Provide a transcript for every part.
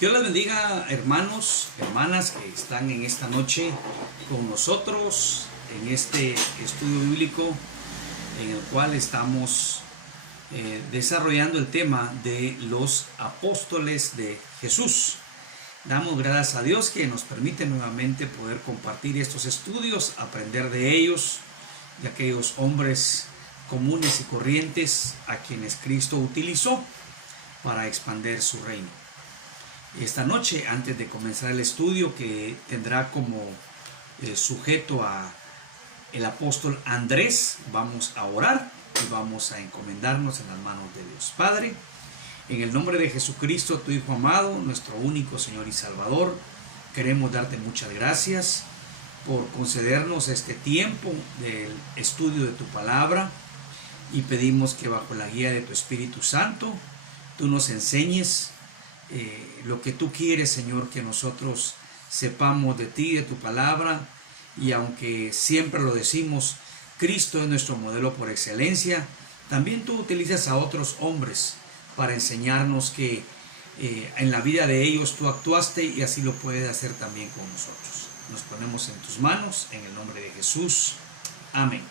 Dios les bendiga, hermanos, hermanas que están en esta noche con nosotros en este estudio bíblico en el cual estamos desarrollando el tema de los apóstoles de Jesús. Damos gracias a Dios que nos permite nuevamente poder compartir estos estudios, aprender de ellos, de aquellos hombres comunes y corrientes a quienes Cristo utilizó para expandir su reino. Esta noche, antes de comenzar el estudio que tendrá como sujeto a el apóstol Andrés, vamos a orar y vamos a encomendarnos en las manos de Dios. Padre, en el nombre de Jesucristo, tu Hijo amado, nuestro único Señor y Salvador, queremos darte muchas gracias por concedernos este tiempo del estudio de tu palabra y pedimos que bajo la guía de tu Espíritu Santo, tú nos enseñes lo que tú quieres, Señor, que nosotros sepamos de ti, de tu palabra, y aunque siempre lo decimos, Cristo es nuestro modelo por excelencia, también tú utilizas a otros hombres para enseñarnos que en la vida de ellos tú actuaste y así lo puedes hacer también con nosotros. Nos ponemos en tus manos, en el nombre de Jesús. Amén.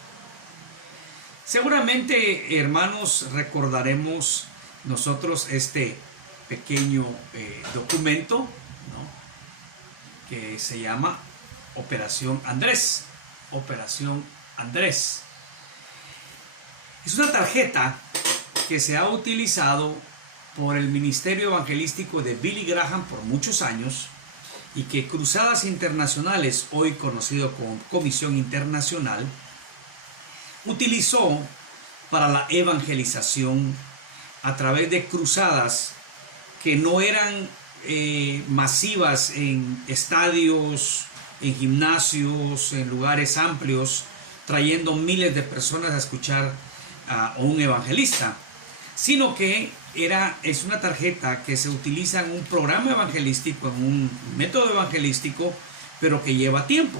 Seguramente, hermanos, recordaremos nosotros este pequeño documento, ¿no?, que se llama Operación Andrés. Operación Andrés. Es una tarjeta que se ha utilizado por el ministerio evangelístico de Billy Graham por muchos años y que Cruzadas Internacionales, hoy conocido como Comisión Internacional, utilizó para la evangelización a través de cruzadas que no eran masivas en estadios, en gimnasios, en lugares amplios, trayendo miles de personas a escuchar a un evangelista, sino que es una tarjeta que se utiliza en un programa evangelístico, en un método evangelístico, pero que lleva tiempo.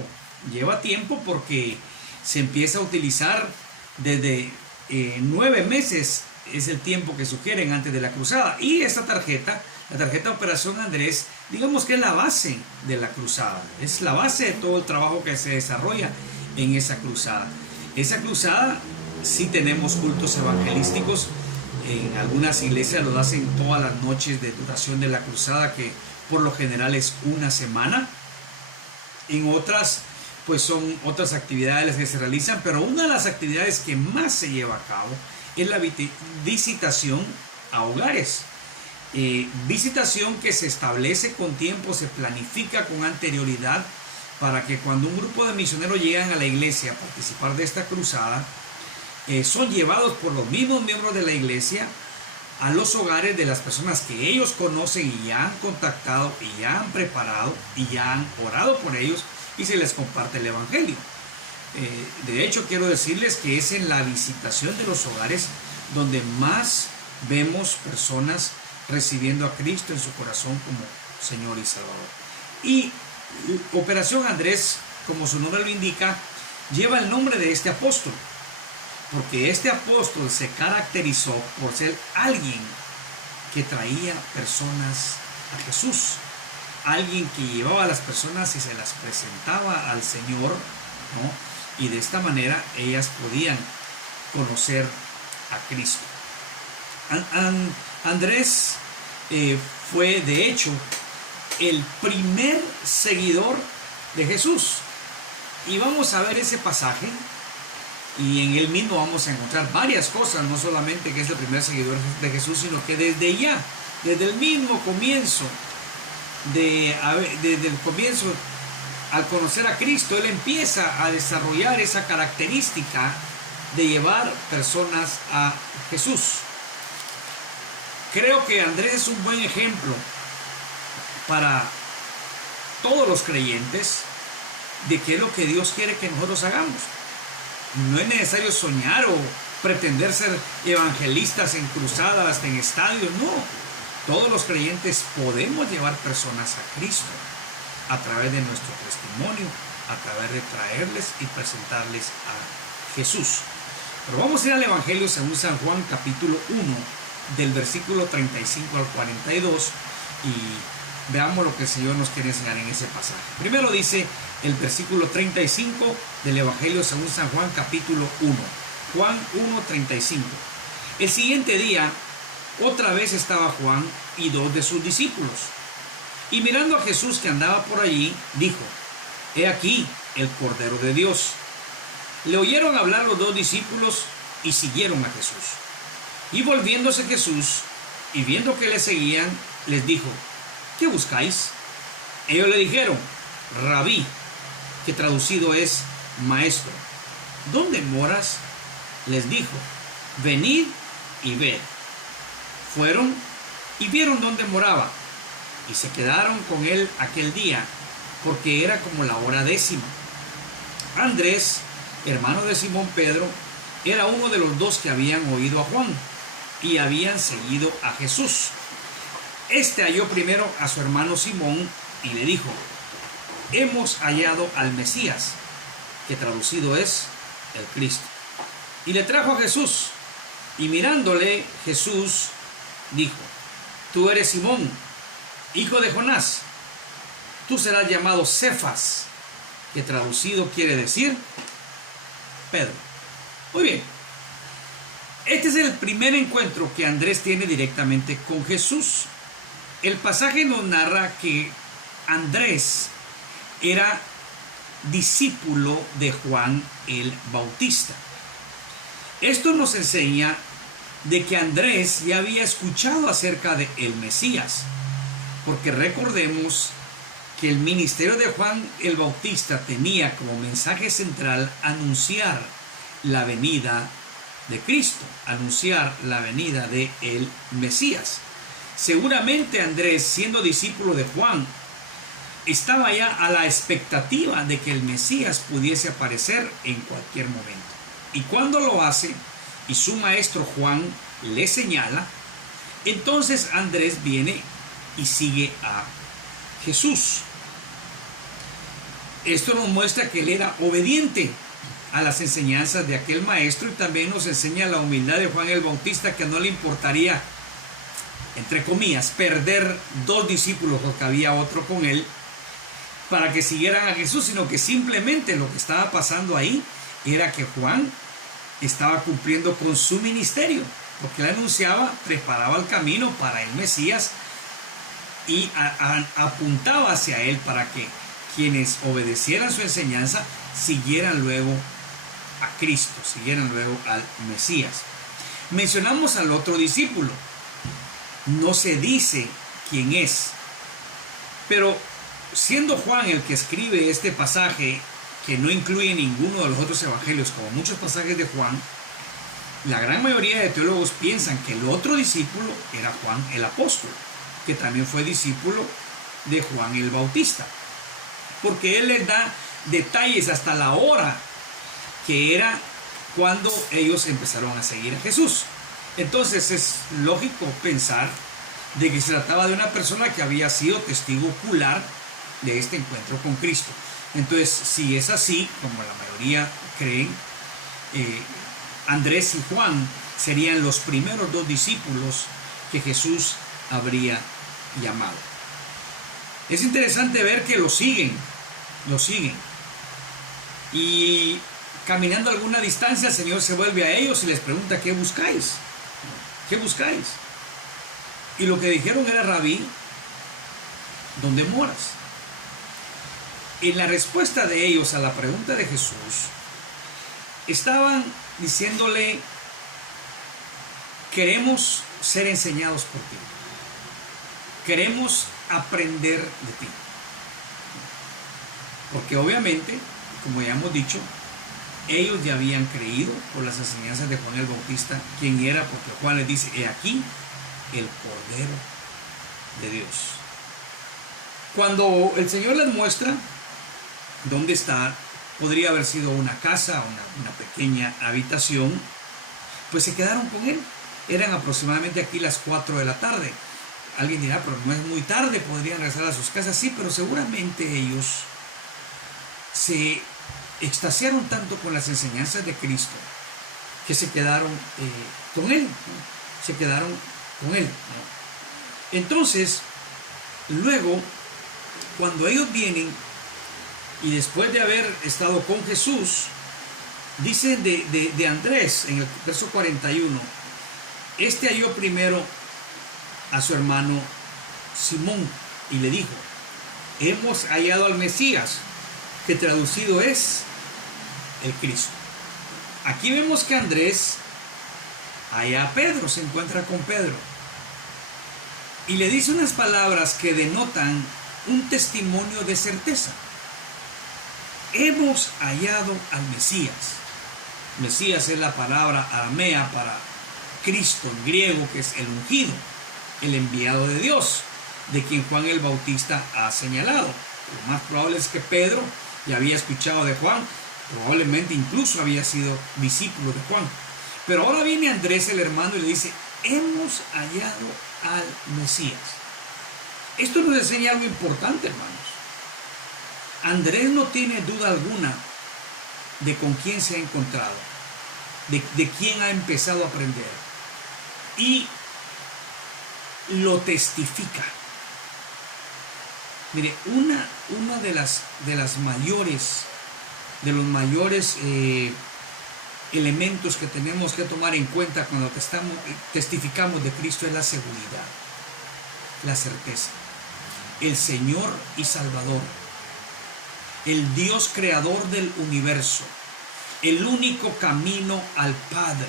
Lleva tiempo porque se empieza a utilizar desde 9 meses, es el tiempo que sugieren antes de la cruzada. Y esta tarjeta, la tarjeta Operación Andrés, digamos que es la base de la cruzada. Es la base de todo el trabajo que se desarrolla en esa cruzada. Esa cruzada sí tenemos cultos evangelísticos. En algunas iglesias lo hacen todas las noches de duración de la cruzada, que por lo general es una semana. En otras, pues son otras actividades que se realizan, pero una de las actividades que más se lleva a cabo es la visitación a hogares. Visitación que se establece con tiempo, se planifica con anterioridad para que cuando un grupo de misioneros llegan a la iglesia a participar de esta cruzada, son llevados por los mismos miembros de la iglesia a los hogares de las personas que ellos conocen y ya han contactado y ya han preparado y ya han orado por ellos y se les comparte el evangelio. De hecho, quiero decirles que es en la visitación de los hogares donde más vemos personas recibiendo a Cristo en su corazón como Señor y Salvador. Y Operación Andrés, como su nombre lo indica, lleva el nombre de este apóstol, porque este apóstol se caracterizó por ser alguien que traía personas a Jesús, alguien que llevaba a las personas y se las presentaba al Señor, ¿no?, y de esta manera ellas podían conocer a Cristo. Andrés fue de hecho el primer seguidor de Jesús, y vamos a ver ese pasaje y en él mismo vamos a encontrar varias cosas, no solamente que es el primer seguidor de Jesús, sino que desde el mismo comienzo, desde el comienzo, al conocer a Cristo, él empieza a desarrollar esa característica de llevar personas a Jesús. Creo que Andrés es un buen ejemplo para todos los creyentes de qué es lo que Dios quiere que nosotros hagamos. No es necesario soñar o pretender ser evangelistas en cruzadas, en estadios, no. Todos los creyentes podemos llevar personas a Cristo a través de nuestro testimonio, a través de traerles y presentarles a Jesús. Pero vamos a ir al Evangelio según San Juan, capítulo 1, del versículo 35 al 42, y Veamos lo que el Señor nos quiere enseñar en ese pasaje. Primero dice el versículo 35 del Evangelio según San Juan, capítulo 1. Juan 1:35. El siguiente día, otra vez estaba Juan y 2 de sus discípulos. Y mirando a Jesús que andaba por allí, dijo: He aquí el Cordero de Dios. Le oyeron hablar los 2 discípulos y siguieron a Jesús. Y volviéndose Jesús y viendo que le seguían, les dijo: ¿Qué buscáis? Ellos le dijeron: Rabí, que traducido es maestro, ¿dónde moras? Les dijo: Venid y ved. Fueron y vieron dónde moraba, y se quedaron con él aquel día, porque era como la hora 10. Andrés, hermano de Simón Pedro, era uno de los 2 que habían oído a Juan y habían seguido a Jesús. Este halló primero a su hermano Simón y le dijo: Hemos hallado al Mesías, que traducido es el Cristo. Y le trajo a Jesús, y mirándole Jesús dijo: Tú eres Simón, hijo de Jonás, tú serás llamado Cefas, que traducido quiere decir Pedro. Muy bien, este es el primer encuentro que Andrés tiene directamente con Jesús. El pasaje nos narra que Andrés era discípulo de Juan el Bautista. Esto nos enseña de que Andrés ya había escuchado acerca de el Mesías, porque recordemos que el ministerio de Juan el Bautista tenía como mensaje central anunciar la venida de Cristo, anunciar la venida de el Mesías. Seguramente Andrés, siendo discípulo de Juan, estaba ya a la expectativa de que el Mesías pudiese aparecer en cualquier momento. Y cuando lo hace y su maestro Juan le señala, entonces Andrés viene y sigue a Jesús. Esto nos muestra que él era obediente a las enseñanzas de aquel maestro, y también nos enseña la humildad de Juan el Bautista, que no le importaría, entre comillas, perder 2 discípulos porque había otro con él para que siguieran a Jesús, sino que simplemente lo que estaba pasando ahí era que Juan estaba cumpliendo con su ministerio, porque él anunciaba, preparaba el camino para el Mesías y apuntaba hacia él para que quienes obedecieran su enseñanza siguieran luego a Cristo, siguieran luego al Mesías. Mencionamos al otro discípulo, no se dice quién es, pero siendo Juan el que escribe este pasaje, que no incluye ninguno de los otros evangelios, como muchos pasajes de Juan, la gran mayoría de teólogos piensan que el otro discípulo era Juan el apóstol, que también fue discípulo de Juan el Bautista, porque él les da detalles hasta la hora que era cuando ellos empezaron a seguir a Jesús. Entonces es lógico pensar de que se trataba de una persona que había sido testigo ocular de este encuentro con Cristo. Entonces, si es así, como la mayoría creen, Andrés y Juan serían los primeros 2 discípulos que Jesús habría llamado. Es interesante ver que lo siguen. Y caminando alguna distancia, el Señor se vuelve a ellos y les pregunta: ¿qué buscáis? ¿Qué buscáis? Y lo que dijeron era: Rabí, ¿dónde moras? En la respuesta de ellos a la pregunta de Jesús, estaban diciéndole: queremos ser enseñados por ti, queremos aprender de ti. Porque obviamente, como ya hemos dicho, ellos ya habían creído por las enseñanzas de Juan el Bautista quién era, porque Juan les dice: he aquí el Cordero de Dios. Cuando el Señor les muestra dónde está, podría haber sido una casa, una pequeña habitación, pues se quedaron con él. Eran aproximadamente aquí las 4 de la tarde. Alguien dirá: pero no es muy tarde, podrían regresar a sus casas. Sí, pero seguramente ellos se extasiaron tanto con las enseñanzas de Cristo que se quedaron con él, ¿no? Se quedaron con él, ¿no? Entonces, Luego, cuando ellos vienen y después de haber estado con Jesús, dice de Andrés en el verso 41, este halló primero a su hermano Simón y le dijo, hemos hallado al Mesías, que traducido es el Cristo. Aquí vemos que Andrés halla a Pedro, se encuentra con Pedro y le dice unas palabras que denotan un testimonio de certeza. Hemos hallado al Mesías. Mesías es la palabra aramea para Cristo en griego, que es el ungido, el enviado de Dios, de quien Juan el Bautista ha señalado. Lo más probable es que Pedro ya había escuchado de Juan, probablemente incluso había sido discípulo de Juan. Pero ahora viene Andrés, el hermano, y le dice, hemos hallado al Mesías. Esto nos enseña algo importante, hermanos. Andrés no tiene duda alguna de con quién se ha encontrado, de quién ha empezado a aprender, y lo testifica. Mire, una de los mayores elementos que tenemos que tomar en cuenta cuando testificamos de Cristo es la seguridad, la certeza. El Señor y Salvador, el Dios creador del universo, el único camino al Padre,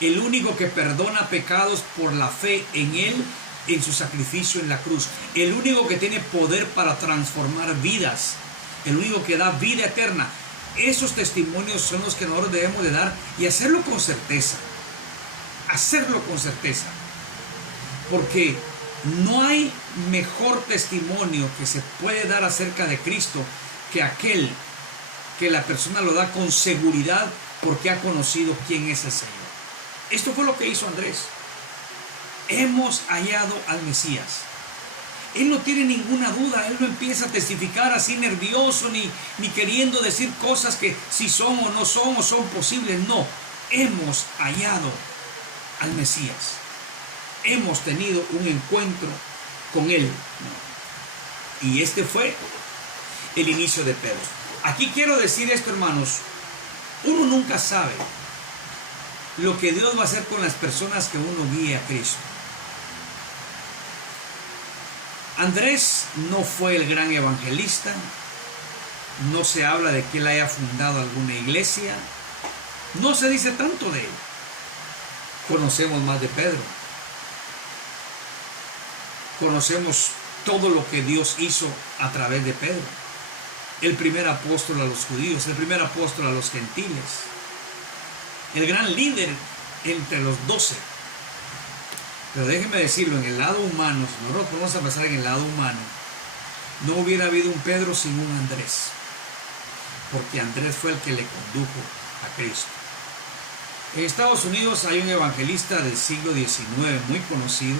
el único que perdona pecados por la fe en Él, en su sacrificio en la cruz, el único que tiene poder para transformar vidas, el único que da vida eterna. Esos testimonios son los que nosotros debemos de dar y hacerlo con certeza. Hacerlo con certeza. Porque no hay mejor testimonio que se puede dar acerca de Cristo que aquel que la persona lo da con seguridad porque ha conocido quién es el Señor. Esto fue lo que hizo Andrés. Hemos hallado al Mesías. Él no tiene ninguna duda, él no empieza a testificar así nervioso ni queriendo decir cosas que si son o no son o son posibles. No, hemos hallado al Mesías. Hemos tenido un encuentro con él. Y este fue el inicio de Pedro. Aquí quiero decir esto, hermanos. Uno nunca sabe lo que Dios va a hacer con las personas que uno guíe a Cristo. Andrés no fue el gran evangelista, no se habla de que él haya fundado alguna iglesia, no se dice tanto de él. Conocemos más de Pedro, conocemos todo lo que Dios hizo a través de Pedro, el primer apóstol a los judíos, el primer apóstol a los gentiles, el gran líder entre los 12. Pero déjenme decirlo, en el lado humano, si nosotros vamos a pasar en el lado humano, no hubiera habido un Pedro sin un Andrés, porque Andrés fue el que le condujo a Cristo. En Estados Unidos hay un evangelista del siglo XIX muy conocido,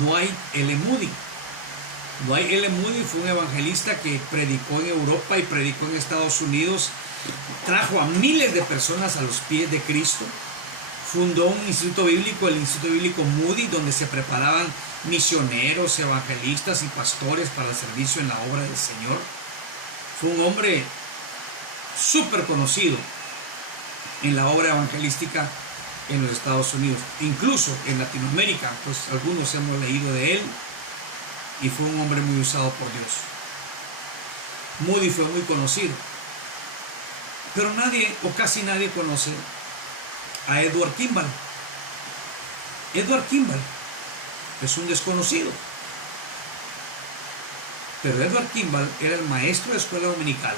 Dwight L. Moody. Dwight L. Moody fue un evangelista que predicó en Europa y predicó en Estados Unidos, trajo a miles de personas a los pies de Cristo. Fundó un instituto bíblico, el Instituto Bíblico Moody, donde se preparaban misioneros, evangelistas y pastores para el servicio en la obra del Señor. Fue un hombre súper conocido en la obra evangelística en los Estados Unidos. Incluso en Latinoamérica, pues algunos hemos leído de él, y fue un hombre muy usado por Dios. Moody fue muy conocido, pero nadie o casi nadie conoce a Edward Kimball. Edward Kimball es un desconocido, pero Edward Kimball era el maestro de escuela dominical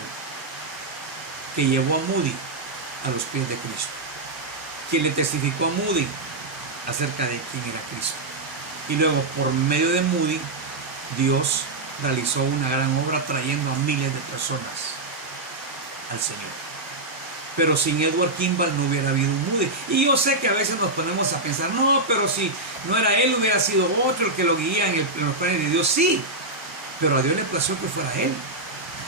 que llevó a Moody a los pies de Cristo, quien le testificó a Moody acerca de quién era Cristo. Y luego, por medio de Moody, Dios realizó una gran obra trayendo a miles de personas al Señor. Pero sin Edward Kimball no hubiera habido un Moody. Y yo sé que a veces nos ponemos a pensar, no, pero si no era él, hubiera sido otro el que lo guía en los planes de Dios. Sí, pero a Dios le plació que fuera él.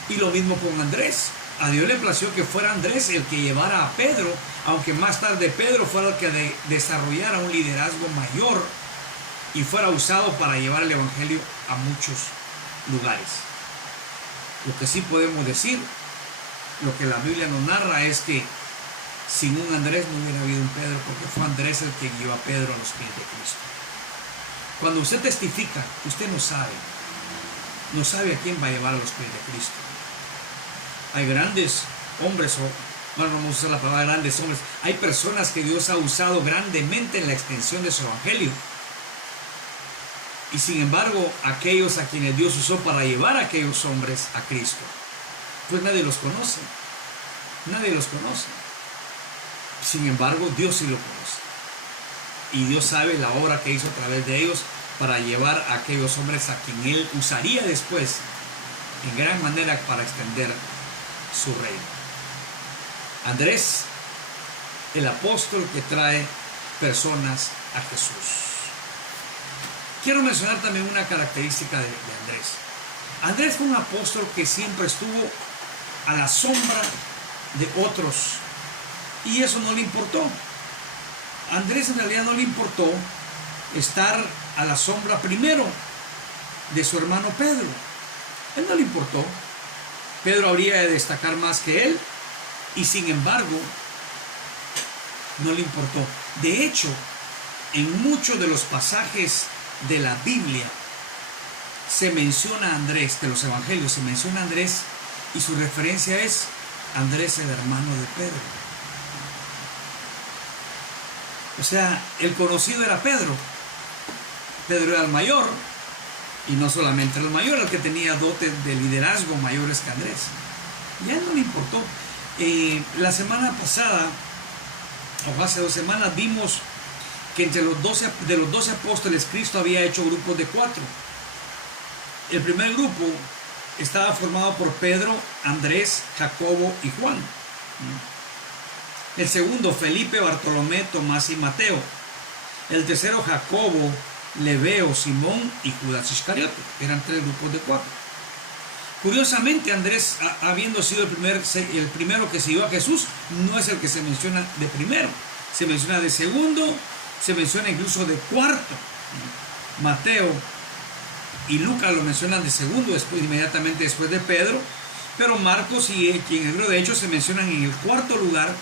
Y lo mismo con Andrés. A Dios le plació que fuera Andrés el que llevara a Pedro, aunque más tarde Pedro fuera el que desarrollara un liderazgo mayor y fuera usado para llevar el evangelio a muchos lugares. Lo que sí podemos decir, lo que la Biblia nos narra, es que sin un Andrés no hubiera habido un Pedro, porque fue Andrés el que guió a Pedro a los pies de Cristo. Cuando usted testifica, usted no sabe a quién va a llevar a los pies de Cristo. Hay grandes hombres, bueno, no vamos a usar la palabra grandes hombres, hay personas que Dios ha usado grandemente en la extensión de su evangelio. Y sin embargo, aquellos a quienes Dios usó para llevar a aquellos hombres a Cristo, pues nadie los conoce. Nadie los conoce. Sin embargo, Dios sí lo conoce. Y Dios sabe la obra que hizo a través de ellos para llevar a aquellos hombres a quien Él usaría después en gran manera para extender su reino. Andrés, el apóstol que trae personas a Jesús. Quiero mencionar también una característica de Andrés. Andrés fue un apóstol que siempre estuvo a la sombra de otros, y eso no le importó. Andrés en realidad no le importó estar a la sombra primero de su hermano Pedro. Él no le importó. Pedro habría de destacar más que él, y sin embargo no le importó. De hecho, en muchos de los pasajes de la Biblia se menciona a Andrés, de los evangelios se menciona a Andrés, y su referencia es Andrés, el hermano de Pedro. O sea, el conocido era Pedro. Pedro era el mayor, y no solamente era el mayor, el que tenía dotes de liderazgo mayores que Andrés. Y a él no le importó. La semana pasada, o hace 2 semanas, vimos que entre los 12 apóstoles Cristo había hecho grupos de 4. El primer grupo estaba formado por Pedro, Andrés, Jacobo y Juan. El segundo, Felipe, Bartolomé, Tomás y Mateo. El tercero, Jacobo, Lebeo, Simón y Judas Iscariote. Eran 3 grupos de 4. Curiosamente, Andrés, habiendo sido el primero que siguió a Jesús, no es el que se menciona de primero. Se menciona de segundo, se menciona incluso de cuarto. Mateo y Lucas lo mencionan de segundo, inmediatamente después de Pedro, pero Marcos y en el libro de Hechos se mencionan en el cuarto lugar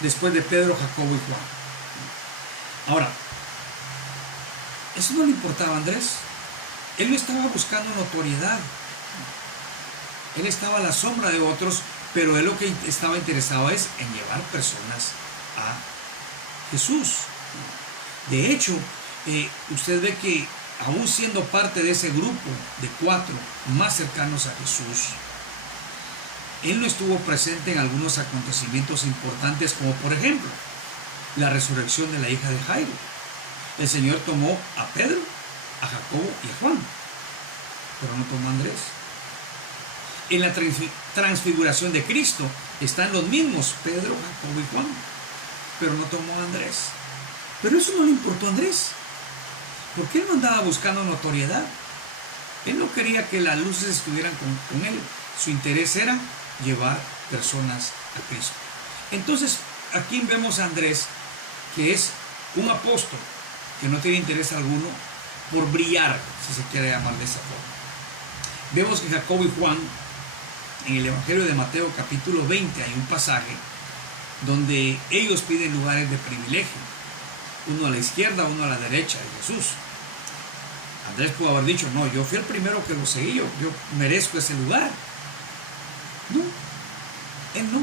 después de Pedro, Jacobo y Juan. Ahora, eso no le importaba a Andrés. Él no estaba buscando notoriedad. Él estaba a la sombra de otros, pero él lo que estaba interesado es en llevar personas a Jesús. De hecho, usted ve que aún siendo parte de ese grupo de 4 más cercanos a Jesús, él no estuvo presente en algunos acontecimientos importantes, como por ejemplo la resurrección de la hija de Jairo. El Señor tomó a Pedro, a Jacobo y a Juan, pero no tomó a Andrés. En la transfiguración de Cristo están los mismos Pedro, Jacobo y Juan, pero no tomó a Andrés. Pero eso no le importó a Andrés, porque él no andaba buscando notoriedad. Él no quería que las luces estuvieran con él. Su interés era llevar personas a Cristo. Entonces, aquí vemos a Andrés, que es un apóstol que no tiene interés alguno por brillar, si se quiere llamar de esa forma. Vemos que Jacobo y Juan, en el Evangelio de Mateo capítulo 20, hay un pasaje donde ellos piden lugares de privilegio, uno a la izquierda, uno a la derecha de Jesús. Andrés pudo haber dicho: no, yo fui el primero que lo seguí, yo merezco ese lugar. No, él no.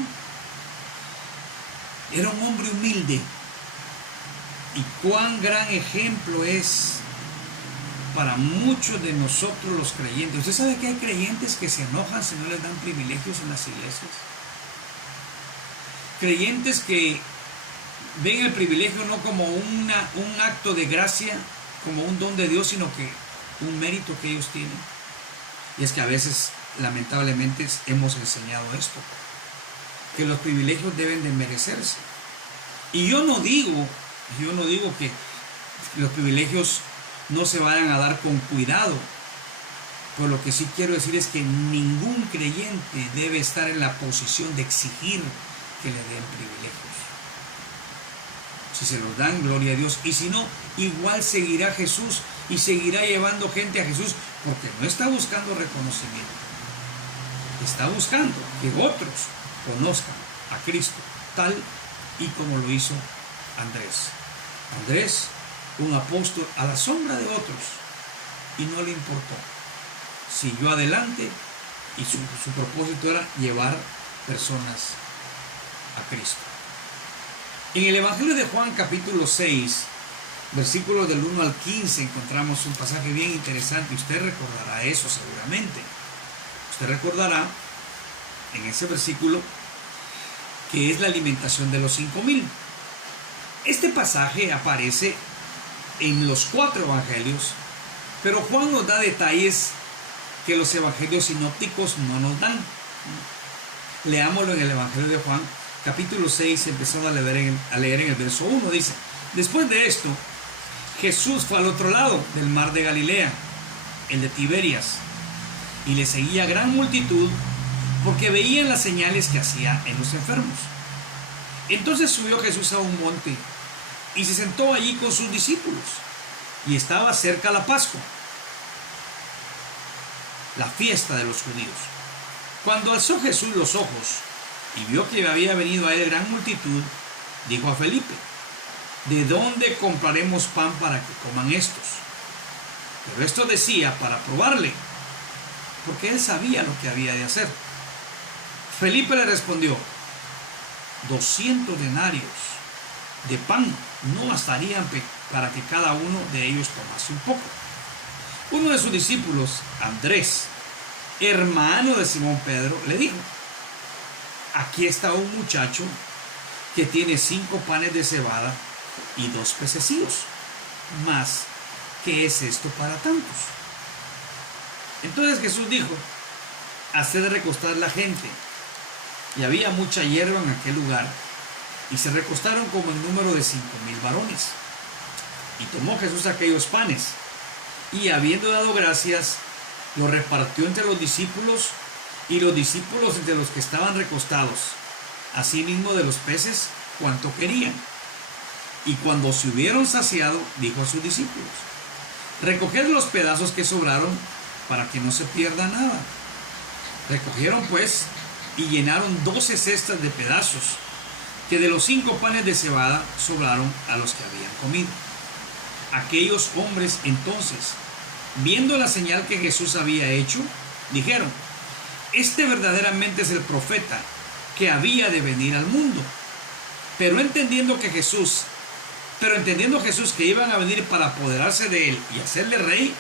Era un hombre humilde. Y cuán gran ejemplo es para muchos de nosotros los creyentes. ¿Usted sabe que hay creyentes que se enojan si no les dan privilegios en las iglesias? Creyentes que ven el privilegio no como un acto de gracia, como un don de Dios, sino que un mérito que ellos tienen. Y es que a veces, lamentablemente, hemos enseñado esto, que los privilegios deben de merecerse. Y yo no digo que los privilegios no se vayan a dar con cuidado. Pero lo que sí quiero decir es que ningún creyente debe estar en la posición de exigir que le den privilegios. Si se los dan, gloria a Dios. Y si no, igual seguirá Jesús y seguirá llevando gente a Jesús porque no está buscando reconocimiento. Está buscando que otros conozcan a Cristo, tal y como lo hizo Andrés. Andrés, un apóstol a la sombra de otros, y no le importó. Siguió adelante y su propósito era llevar personas a Cristo. En el Evangelio de Juan, capítulo 6, versículos del 1 al 15, encontramos un pasaje bien interesante. Usted recordará eso seguramente. Usted recordará en ese versículo que es la alimentación de los 5,000. Este pasaje aparece en los 4 evangelios, pero Juan nos da detalles que los evangelios sinópticos no nos dan. Leámoslo en el Evangelio de Juan, capítulo 6, empezando a leer en el verso 1. Dice: después de esto, Jesús fue al otro lado del mar de Galilea, el de Tiberias, y le seguía gran multitud porque veían las señales que hacía en los enfermos. Entonces subió Jesús a un monte y se sentó allí con sus discípulos, y estaba cerca la Pascua, la fiesta de los judíos. Cuando alzó Jesús los ojos y vio que había venido a él gran multitud, dijo a Felipe: ¿de dónde compraremos pan para que coman estos? Pero esto decía para probarle, porque él sabía lo que había de hacer. Felipe le respondió: 200 denarios de pan no bastarían para que cada uno de ellos tomase un poco. Uno de sus discípulos, Andrés, hermano de Simón Pedro, le dijo: aquí está un muchacho que tiene 5 panes de cebada y 2 pececillos. Mas, ¿qué es esto para tantos? Entonces Jesús dijo: haced recostar la gente. Y había mucha hierba en aquel lugar, y se recostaron como en número de 5,000 varones. Y tomó Jesús aquellos panes, y habiendo dado gracias, los repartió entre los discípulos, y los discípulos entre los que estaban recostados, asimismo de los peces, cuanto querían. Y cuando se hubieron saciado, dijo a sus discípulos: recoged los pedazos que sobraron, para que no se pierda nada. Recogieron pues, y llenaron 12 cestas de pedazos, que de los 5 panes de cebada sobraron a los que habían comido. Aquellos hombres entonces, viendo la señal que Jesús había hecho, dijeron: este verdaderamente es el profeta que había de venir al mundo. Pero entendiendo Jesús que iban a venir para apoderarse de él y hacerle rey,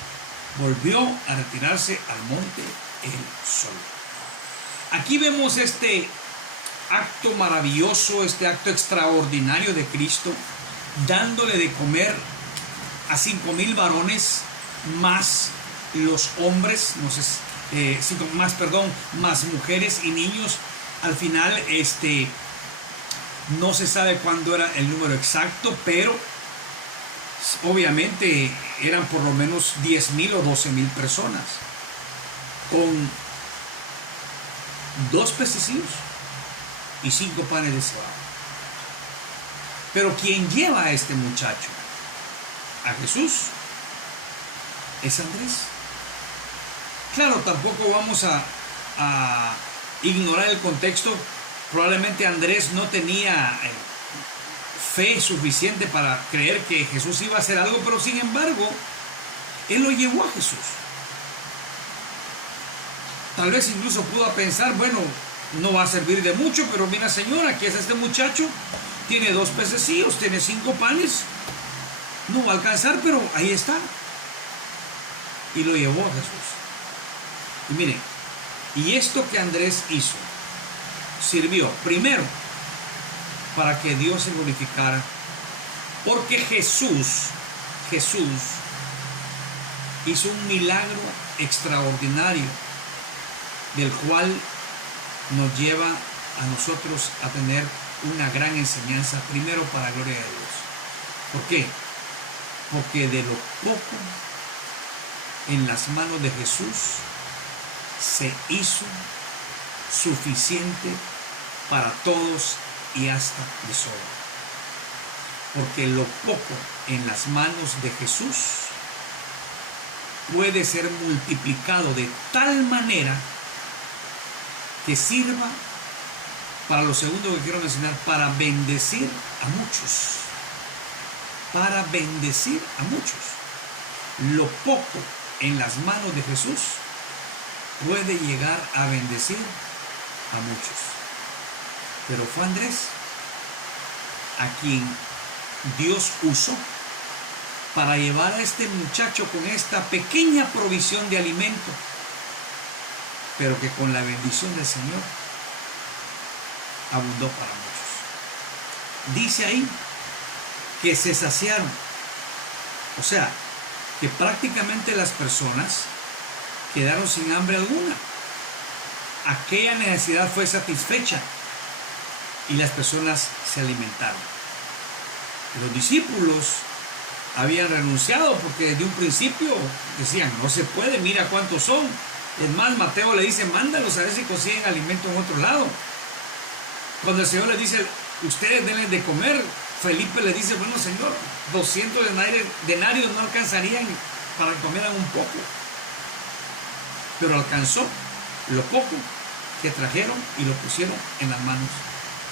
volvió a retirarse al monte él solo. Aquí vemos este acto maravilloso, este acto extraordinario de Cristo, dándole de comer a 5,000 varones, más los hombres, más mujeres y niños. Al final, no se sabe cuándo era el número exacto, pero obviamente eran por lo menos 10,000 o 12,000 personas, con 2 pececillos y 5 panes de cebada. Pero quien lleva a este muchacho a Jesús es Andrés. Claro, tampoco vamos a ignorar el contexto. Probablemente Andrés no tenía fe suficiente para creer que Jesús iba a hacer algo, pero sin embargo, él lo llevó a Jesús. Tal vez incluso pudo pensar: bueno, no va a servir de mucho, pero mira, señora, aquí es este muchacho, tiene 2 pececillos, tiene 5 panes, no va a alcanzar, pero ahí está. Y lo llevó a Jesús. Y miren, y esto que Andrés hizo sirvió primero para que Dios se glorificara, porque Jesús hizo un milagro extraordinario, del cual nos lleva a nosotros a tener una gran enseñanza, primero para la gloria de Dios. ¿Por qué? Porque de lo poco en las manos de Jesús se hizo suficiente para todos y hasta de sobra. Porque lo poco en las manos de Jesús puede ser multiplicado de tal manera que sirva para lo segundo que quiero mencionar, para bendecir a muchos. Para bendecir a muchos. Lo poco en las manos de Jesús puede llegar a bendecir a muchos. Pero fue Andrés a quien Dios usó para llevar a este muchacho con esta pequeña provisión de alimento, pero que con la bendición del Señor abundó para muchos. Dice ahí que se saciaron, o sea, que prácticamente las personas quedaron sin hambre alguna. Aquella necesidad fue satisfecha y las personas se alimentaron. Los discípulos habían renunciado porque desde un principio decían, no se puede, mira cuántos son. Es más, Mateo le dice, mándalos a ver si consiguen alimento en otro lado. Cuando el Señor les dice, ustedes deben de comer, Felipe le dice, bueno Señor, 200 denarios no alcanzarían para que comieran un poco. Pero alcanzó lo poco que trajeron y lo pusieron en las manos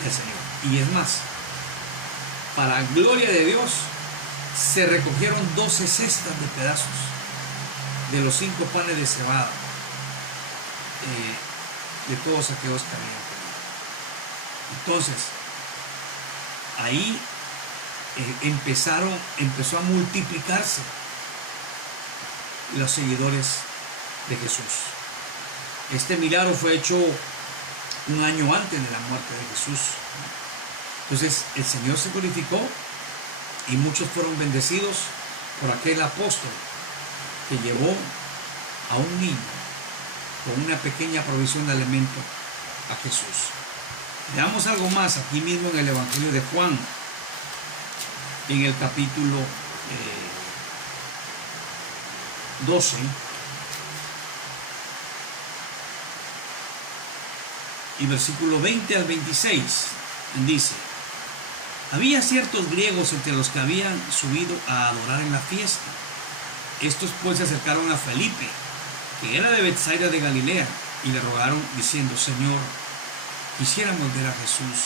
del Señor. Y es más, para gloria de Dios, se recogieron 12 cestas de pedazos de los 5 panes de cebada, de todos aquellos que habían comido. Entonces, ahí empezó a multiplicarse los seguidores de Jesús. Este milagro fue hecho un año antes de la muerte de Jesús. Entonces el Señor se glorificó y muchos fueron bendecidos por aquel apóstol que llevó a un niño con una pequeña provisión de alimento a Jesús. Veamos algo más aquí mismo en el Evangelio de Juan, en el capítulo 12. Y versículo 20 al 26 dice: había ciertos griegos entre los que habían subido a adorar en la fiesta. Estos pues se acercaron a Felipe, que era de Betsaida de Galilea, y le rogaron diciendo: Señor, quisiéramos ver a Jesús.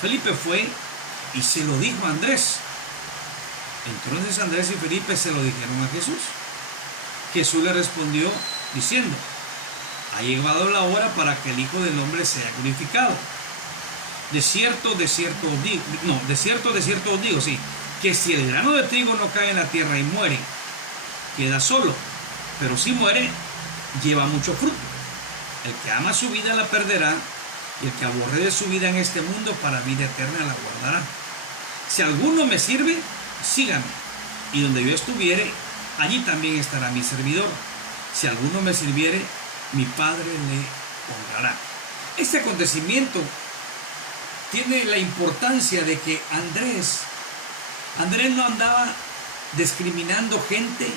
Felipe fue y se lo dijo a Andrés. Entonces Andrés y Felipe se lo dijeron a Jesús. Jesús le respondió diciendo: ha llegado la hora para que el Hijo del Hombre sea glorificado. De cierto os digo, que si el grano de trigo no cae en la tierra y muere, queda solo, pero si muere, lleva mucho fruto. El que ama su vida la perderá, y el que aborrece su vida en este mundo para vida eterna la guardará. Si alguno me sirve, sígame, y donde yo estuviere, allí también estará mi servidor. Si alguno me sirviere, mi Padre le honrará. Este acontecimiento tiene la importancia de que Andrés no andaba discriminando gente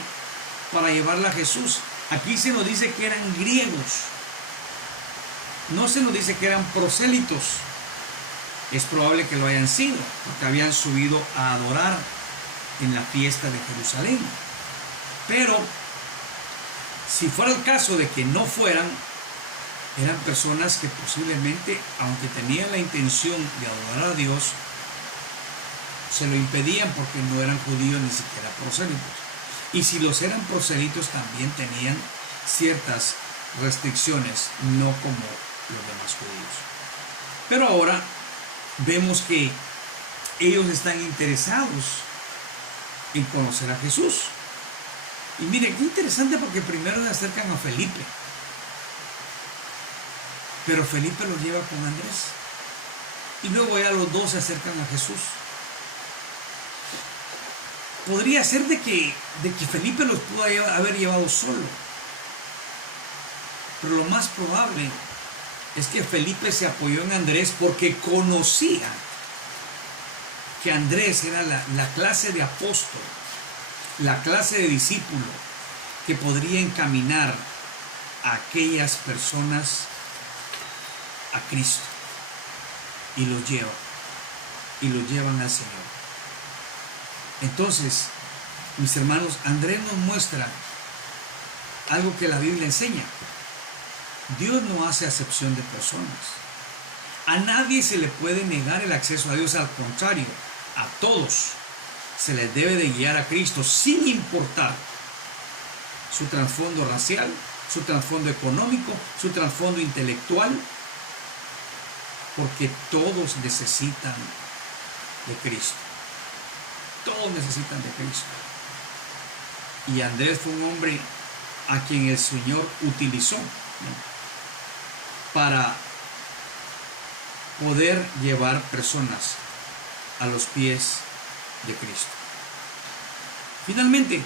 para llevarla a Jesús. Aquí se nos dice que eran griegos, no se nos dice que eran prosélitos. Es probable que lo hayan sido, porque habían subido a adorar en la fiesta de Jerusalén. Pero si fuera el caso de que no fueran, eran personas que posiblemente, aunque tenían la intención de adorar a Dios, se lo impedían porque no eran judíos ni siquiera prosélitos. Y si los eran prosélitos, también tenían ciertas restricciones, no como los demás judíos. Pero ahora vemos que ellos están interesados en conocer a Jesús. Y miren, qué interesante, porque primero se acercan a Felipe, pero Felipe los lleva con Andrés, y luego ya los dos se acercan a Jesús. Podría ser de que Felipe los pudo haber llevado solo, pero lo más probable es que Felipe se apoyó en Andrés porque conocía que Andrés era la clase de apóstol, la clase de discípulo que podría encaminar a aquellas personas a Cristo, y los llevan al Señor. Entonces, mis hermanos, Andrés nos muestra algo que la Biblia enseña. Dios no hace acepción de personas. A nadie se le puede negar el acceso a Dios, al contrario, a todos se les debe de guiar a Cristo sin importar su trasfondo racial, su trasfondo económico, su trasfondo intelectual, porque todos necesitan de Cristo. Todos necesitan de Cristo. Y Andrés fue un hombre a quien el Señor utilizó, ¿no?, para poder llevar personas a los pies de Cristo. Finalmente,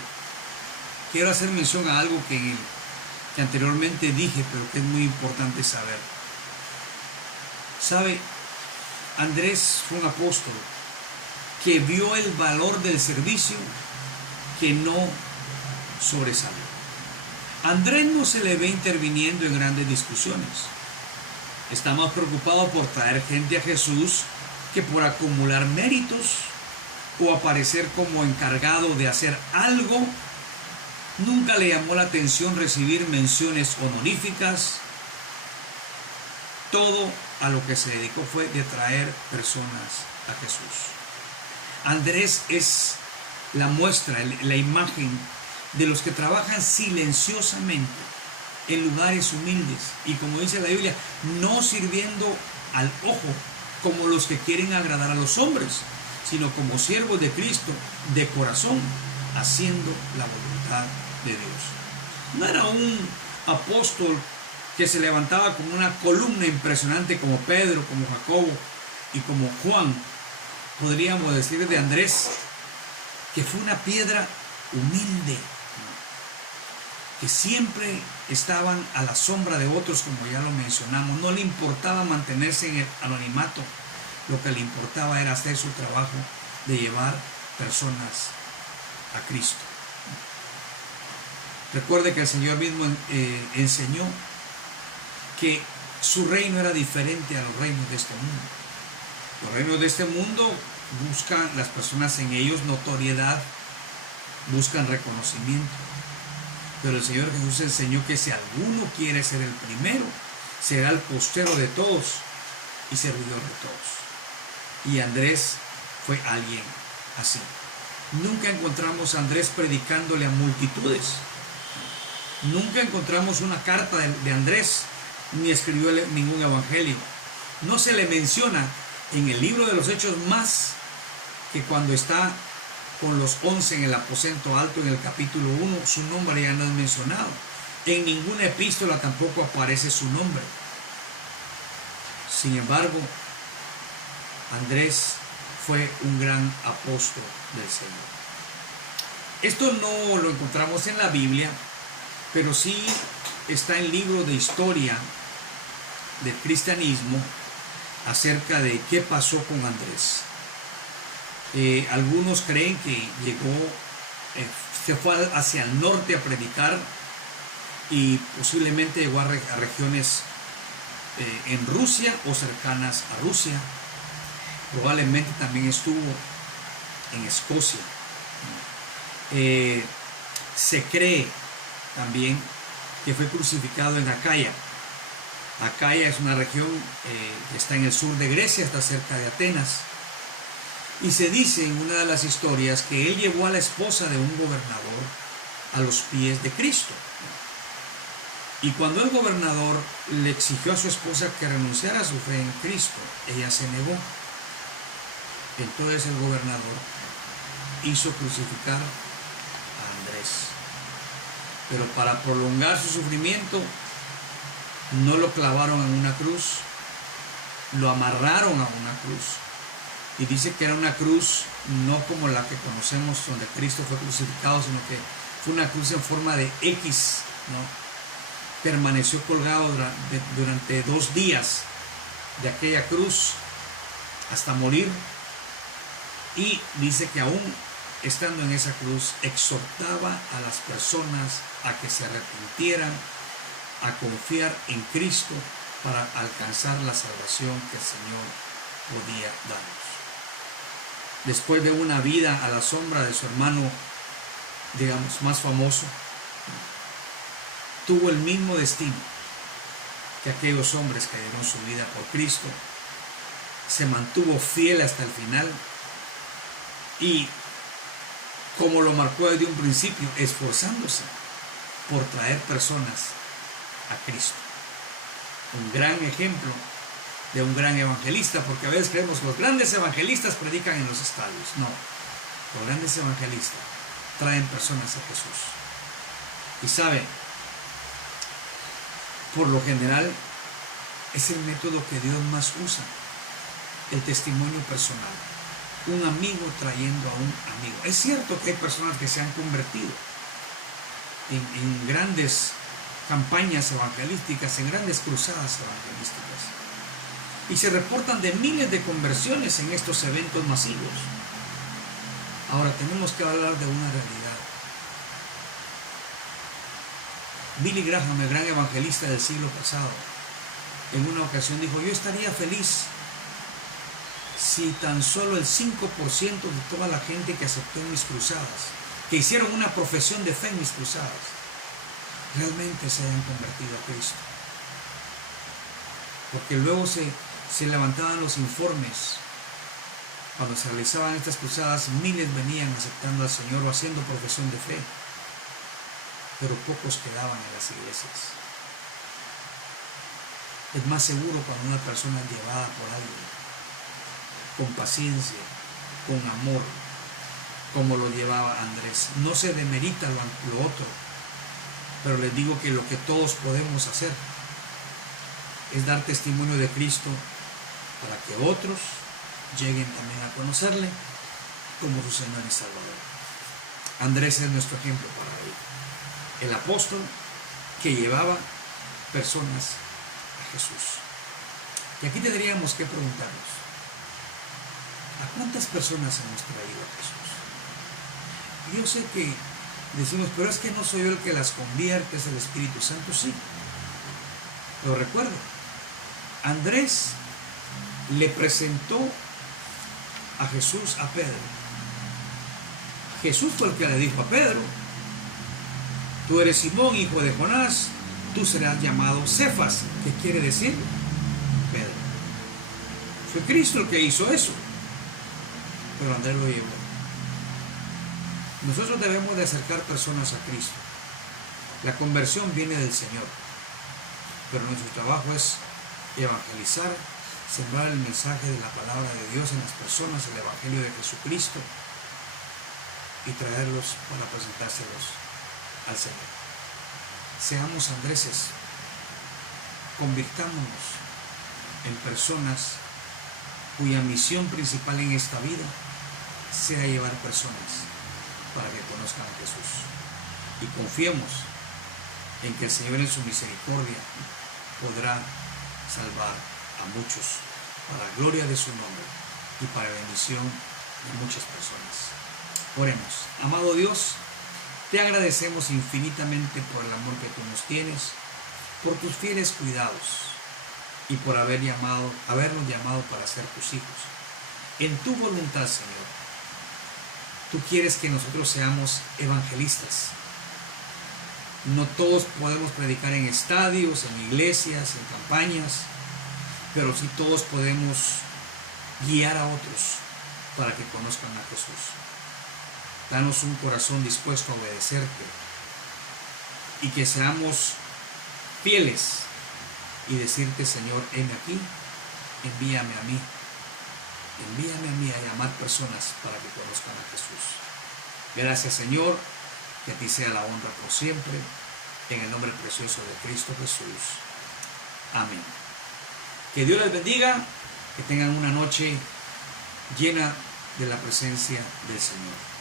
quiero hacer mención a algo que anteriormente dije, pero que es muy importante saber. ¿Sabe? Andrés fue un apóstol que vio el valor del servicio, que no sobresalió. Andrés no se le ve interviniendo en grandes discusiones. Está más preocupado por traer gente a Jesús que por acumular méritos o aparecer como encargado de hacer algo. Nunca le llamó la atención recibir menciones honoríficas. Todo a lo que se dedicó fue de traer personas a Jesús. Andrés es la muestra, la imagen de los que trabajan silenciosamente en lugares humildes y, como dice la Biblia, no sirviendo al ojo como los que quieren agradar a los hombres, sino como siervos de Cristo de corazón, haciendo la voluntad de Dios. No era un apóstol que se levantaba como una columna impresionante como Pedro, como Jacobo y como Juan. Podríamos decir de Andrés que fue una piedra humilde, que siempre estaban a la sombra de otros, como ya lo mencionamos. No le importaba mantenerse en el anonimato, lo que le importaba era hacer su trabajo de llevar personas a Cristo. Recuerde que el Señor mismo enseñó que su reino era diferente a los reinos de este mundo. Los reinos de este mundo buscan, las personas en ellos, notoriedad, buscan reconocimiento. Pero el Señor Jesús enseñó que si alguno quiere ser el primero, será el postero de todos y servidor de todos. Y Andrés fue alguien así. Nunca encontramos a Andrés predicándole a multitudes. Nunca encontramos una carta de Andrés, ni escribió ningún evangelio. No se le menciona en el libro de los Hechos más que cuando está con los 11 en el aposento alto en el capítulo 1, su nombre ya no es mencionado. En ninguna epístola tampoco aparece su nombre. Sin embargo, Andrés fue un gran apóstol del Señor. Esto no lo encontramos en la Biblia, pero sí está en libros de historia del cristianismo acerca de qué pasó con Andrés. Algunos creen que se fue hacia el norte a predicar y posiblemente llegó a regiones en Rusia o cercanas a Rusia. Probablemente también estuvo en Escocia. Se cree también que fue crucificado en Acaya. Acaya es una región que está en el sur de Grecia, está cerca de Atenas. Y se dice en una de las historias que él llevó a la esposa de un gobernador a los pies de Cristo. Y cuando el gobernador le exigió a su esposa que renunciara a su fe en Cristo, ella se negó. Entonces el gobernador hizo crucificar a Andrés. Pero para prolongar su sufrimiento, no lo clavaron en una cruz, lo amarraron a una cruz. Y dice que era una cruz no como la que conocemos donde Cristo fue crucificado, sino que fue una cruz en forma de X, ¿no? Permaneció colgado durante 2 días de aquella cruz hasta morir. Y dice que aún estando en esa cruz exhortaba a las personas a que se arrepintieran, a confiar en Cristo para alcanzar la salvación que el Señor podía darnos. Después de una vida a la sombra de su hermano, digamos, más famoso, tuvo el mismo destino que aquellos hombres que dieron su vida por Cristo. Se mantuvo fiel hasta el final y, como lo marcó desde un principio, esforzándose por traer personas a Cristo. Un gran ejemplo de un gran evangelista, porque a veces creemos que los grandes evangelistas predican en los estadios. No, los grandes evangelistas traen personas a Jesús. Y sabe, por lo general es el método que Dios más usa, el testimonio personal, un amigo trayendo a un amigo. Es cierto que hay personas que se han convertido en grandes campañas evangelísticas, en grandes cruzadas evangelísticas, y se reportan de miles de conversiones en estos eventos masivos. Ahora tenemos que hablar de una realidad. Billy Graham, el gran evangelista del siglo pasado, en una ocasión dijo: yo estaría feliz si tan solo el 5% de toda la gente que aceptó en mis cruzadas, que hicieron una profesión de fe en mis cruzadas, realmente se hayan convertido a Cristo. Porque luego se levantaban los informes. Cuando se realizaban estas cruzadas, miles venían aceptando al Señor o haciendo profesión de fe, pero pocos quedaban en las iglesias. Es más seguro cuando una persona es llevada por alguien, con paciencia, con amor, como lo llevaba Andrés. No se demerita lo otro, pero les digo que lo que todos podemos hacer es dar testimonio de Cristo para que otros lleguen también a conocerle como su Señor y Salvador. Andrés es nuestro ejemplo para ello. El apóstol que llevaba personas a Jesús. Y aquí tendríamos que preguntarnos: ¿a cuántas personas hemos traído a Jesús? Yo sé que decimos, pero es que no soy yo el que las convierte, es el Espíritu Santo. Sí, pero recuerda, Andrés le presentó a Jesús a Pedro. Jesús fue el que le dijo a Pedro: tú eres Simón, hijo de Jonás, tú serás llamado Cefas, que quiere decir Pedro. Fue Cristo el que hizo eso, pero Andrés lo llevó. Nosotros debemos de acercar personas a Cristo. La conversión viene del Señor, pero nuestro trabajo es evangelizar, sembrar el mensaje de la palabra de Dios en las personas, el evangelio de Jesucristo, y traerlos para presentárselos al Señor. Seamos Andréses, convirtámonos en personas cuya misión principal en esta vida sea llevar personas para que conozcan a Jesús, y confiemos en que el Señor en su misericordia podrá salvar a muchos para la gloria de su nombre y para bendición de muchas personas. Oremos. Amado Dios, te agradecemos infinitamente por el amor que tú nos tienes, por tus fieles cuidados y por habernos llamado para ser tus hijos. En tu voluntad, Señor, tú quieres que nosotros seamos evangelistas. No todos podemos predicar en estadios, en iglesias, en campañas, pero sí todos podemos guiar a otros para que conozcan a Jesús. Danos un corazón dispuesto a obedecerte y que seamos fieles y decirte: Señor, heme aquí, envíame a mí a llamar personas para que conozcan a Jesús. Gracias, Señor, que a ti sea la honra por siempre, en el nombre precioso de Cristo Jesús. Amén. Que Dios les bendiga, que tengan una noche llena de la presencia del Señor.